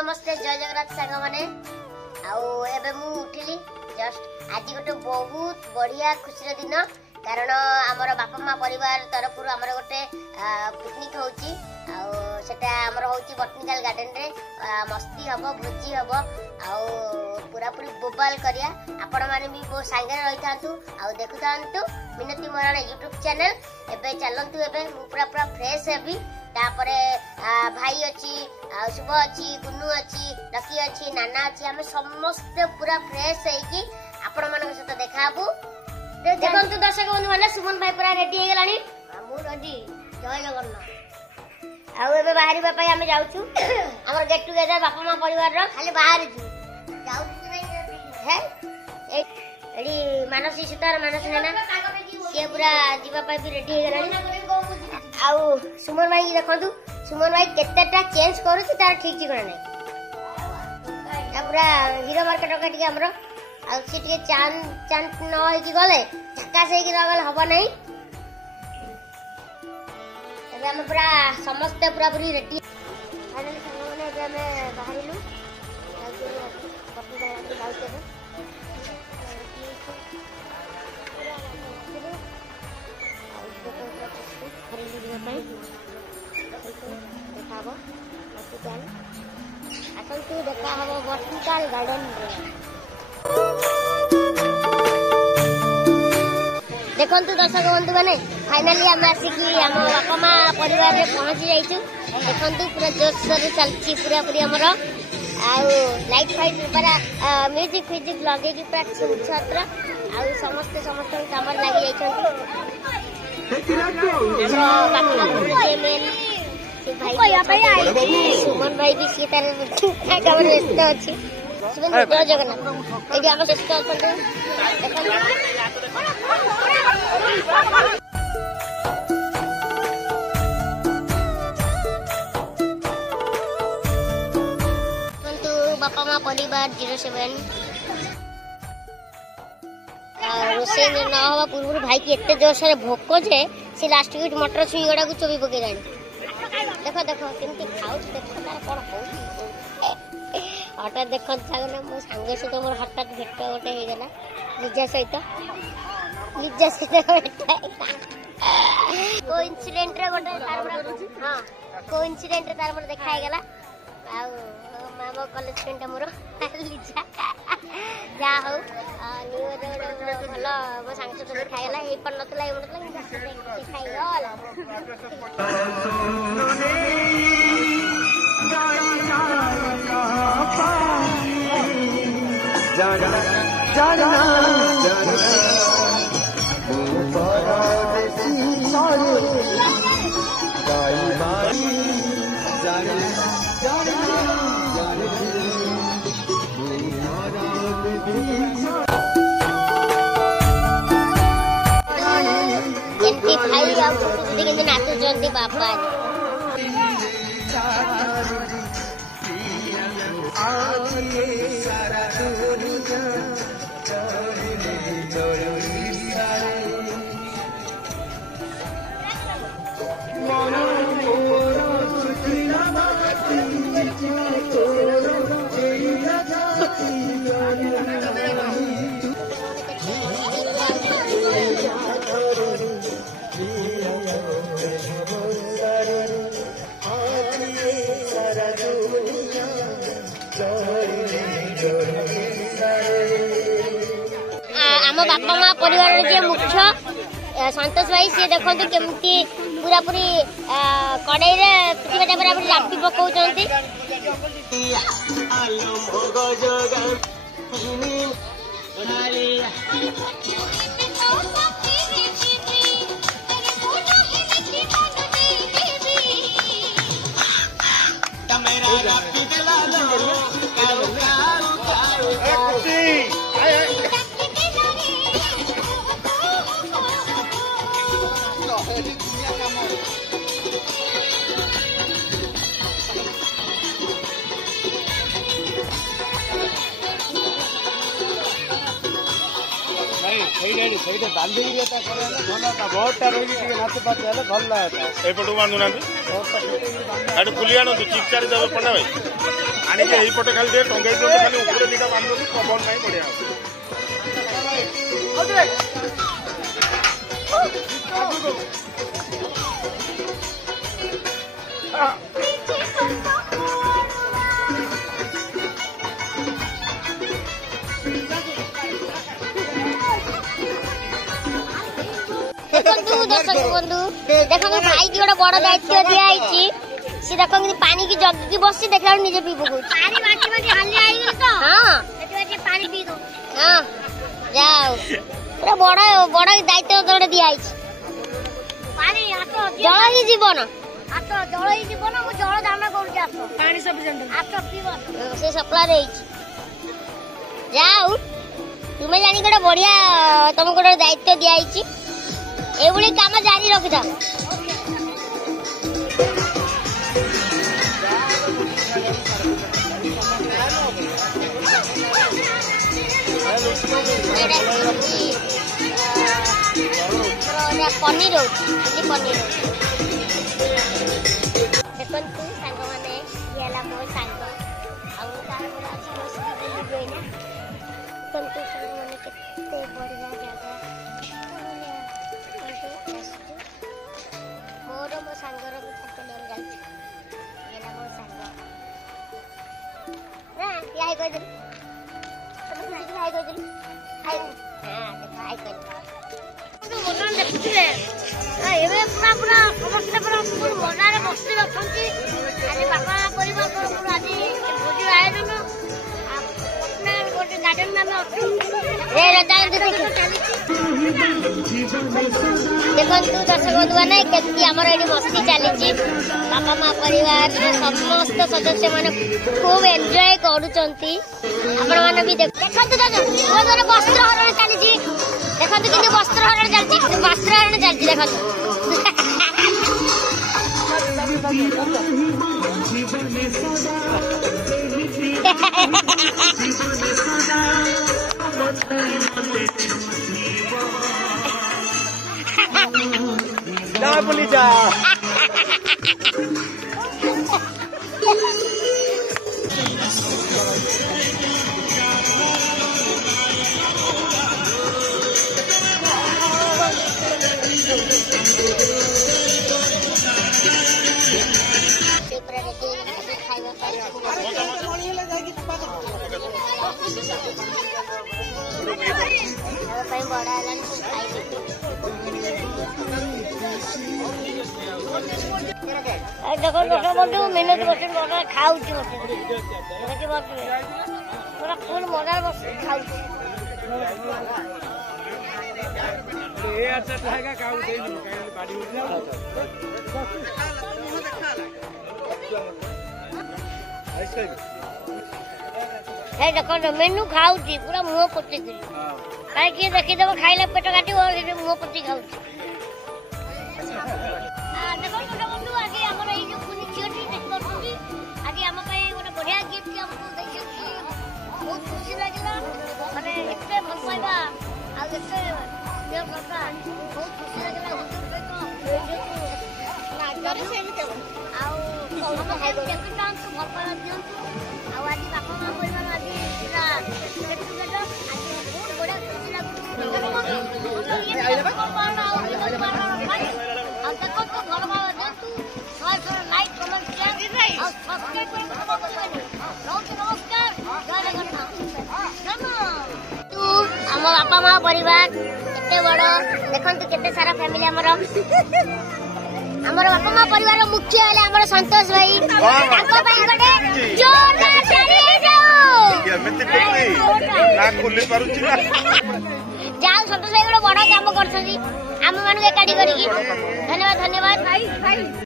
नमस्ते जय जगन्नाथ सांग मैंने आबे मु उठिली जस्ट आज गोटे बहुत बढ़िया खुशी दिन कारण आमर बापा माँ परिवार तरफ आमर गोटे पिकनिक होची सेटा आमर होची बटनिकल गार्डन रे मस्ती हम भोजी हम पूरा पूरी बोबाल करिया आपण माने भी मो संगे रही थांतु आ देखु थांतु मिनती मोराना यूट्यूब चैनल एबे चलंतु एबे मु पूरा पूरा फ्रेश हेबी तापरे भाई अच्छी शुभ अच्छी गुन्नू अच्छी लकी अच्छी नाना अच्छी आम समस्त पूरा फ्रेश है आपण मान सहित देखाबू देखो दर्शक बंधु मैंने सुमन भाई पूरा रेडी हो गलानी रेडी जय जगन्नाथ आउ एबे बाहरी बापा आम जाउछु हमर गेट टुगेदर बापा माँ परिवार रो खाली बाहर जाउछु नहीं है एडी मानसी सुतार मानस नाना से पूरा जीवा पाई भी रेडी हो गलानी आउ सुमन भाई की देखो सुमन भाई केतेटा चेंज करू तार ठीक ठिकाना नहीं पूरा हीरो मार्केट के हमरो आ से टिके चान चान न होई की गले झक्का से की रगल हबो नहीं एबे हम पूरा समस्त पूरा पूरी रेडी फाइनली संग माने एबे हमें बाहरिलु देखा हम बटनिकल गार्डन देखु दर्शक बंधु मैंने फाइनाली आम आसिकी आम बापा माँ परिवार में पहुंची जाइछु देखु पूरा जोरसोर चलती पूरा पूरी आमर लाइट फाइट पूरा म्यूजिक फ्यूजिक लगे पूरा छत्र आ समस्ते समस्त काम लगी सुमन भाई भी सी तार व्यस्त अच्छी सुमन जय जगन्नाथ ये आम शेष बापा माँ परिवार 07 रोसे न हवा पूर्व भाई की एत जोर भोक जे से लास्ट वीक मटर छुई गुड़ा को चोबी पकई देखो देखो केमती खाऊ देखो तार कौन हो हठात देख मो सांग सहित मोर हठात भेट गोटे होगा लिजा सहित को इनसीडेंट रे गोटे हाँ को इनसीडेंट रे तार मोर देखागला मो कॉलेज फ्रेंड मोर लिजा जा हो भल मो सांग सहित देखागला हो पार भाई नाचुंट बापा आम बापा माँ परिवार जे मुख्य संतोष भाई सी देखो केमती पूरा पूरी कड़ाई रे पूरा पूरी लापी पकाउछंती एपटू बांधुना खुली आनु चिपचारी देवे पंडा भाई आने के पटे खाली टंगाई दिखाते खाली ऊपर दिटा बांधु पवन नहीं बढ़िया दर्शक बंधु देख भाई की गोटे बड़ दायित्व दिखाई सी देख पानी की जगिकी बस देखा निजे पी पकड़ जाओ पूरा बड़ बड़ दायित्व तोड़े दिखाई जल ही जीवन से सप्ला जाओ तुम्हें जानी गोटे बढ़िया तुमको गोटे दायित्व दिखाई एभली काम जारी रखिथा पनीर पनीर देखु सांग मैंने ये मो सांग केते बढ़िया जगह मोर मो सांगर भी फोटो ले जाई एला मो सांग हां याई कोइ दे तुम हाई कोइ दे हाय हां देखा हाई कोइ मोरन देखुले एबे पूरा पूरा समस्त पूरा फुल मोनारे बस्ती रखंती आज बापा परिवार पूरा आज भोजी आयोजन अपना गोटे गार्डन में अछु ए रटा देखो दर्शक बंधु मैंने केती आमर ये मस्ती चली बापा माँ परिवार समस्त सदस्य मैंने खूब एंजॉय करुँच आपण भी देखो वस्त्र हरण चली देखो कि वस्त्र हरण चलती वस्त्र हरण चलती देखो जा बोली जा देखो छोटे मोटे मेहनत बस खाऊ पूरा फुल मजा बस खाऊ देखो मेनू खाऊ पूरा मुह पोती कहीं देखीदेव खाइले पेट काट मुह पोती खाऊ बढ़िया गिफ्ट हमको बहुत खुशी लगे मैंने एत भल पाइबा बहुत खुशी लगे भल पाइबा दिंतु आज बापा माँ परिवार आज पूरा बहुत बढ़िया खुशी लगुच देखो तो भल पाइबा दिंतु लाइक कमेंट आम बापा माँ परिवार केते बड़ देखते केते सारा फैमिली आमर बापा माँ परिवार मुख्य हेले आमर संतोष भाई जाओ संतोष भाई गोटे बड़ काम कर आम मान एकाठी कर धन्यवाद धन्यवाद।